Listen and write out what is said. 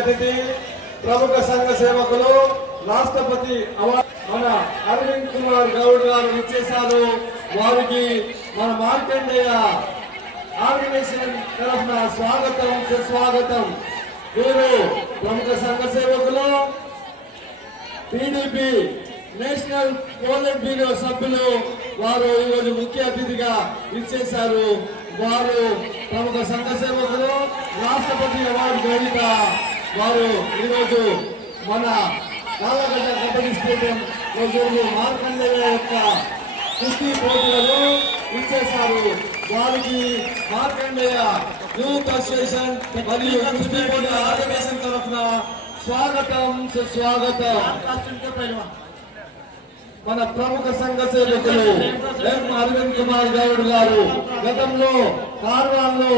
అతిథి ప్రముఖ సంఘ సేవకులు రాష్ట్రపతి అవార్డు మన అరవింద్ కుమార్ గౌడ్ గారు ఇచ్చేశారు. వారికి మన మార్కండేయ ఆర్గనైజేషన్ తరఫున స్వాగతం సుస్వాగతం. వీరు ప్రముఖ సంఘ సేవకులు టీడీపీ నేషనల్ పోలిట్ బ్యూరో సభ్యులు. వారు ఈరోజు ముఖ్య అతిథిగా ఇచ్చేశారు. వారు ప్రముఖ సంఘ సేవకులు రాష్ట్రపతి అవార్డు గ్రహీత. వారు ఈరోజు మన కాళ్ళగడ్డ కబడ్డీ స్టేడియం మార్కండేయ యొక్క కుస్తీ పోటీలలో ఇచ్చేశారు. వారికి మార్కండేయ యూత్ అసోసియేషన్ మరియు కుస్తీ పోటీ ఆర్గనైజేషన్ తరఫున స్వాగతం సుస్వాగతం. మన ప్రముఖ సంఘ సేవకులు ఎం అరవింద్ కుమార్ గౌడ్ గారు గతంలో కార్వాల్లో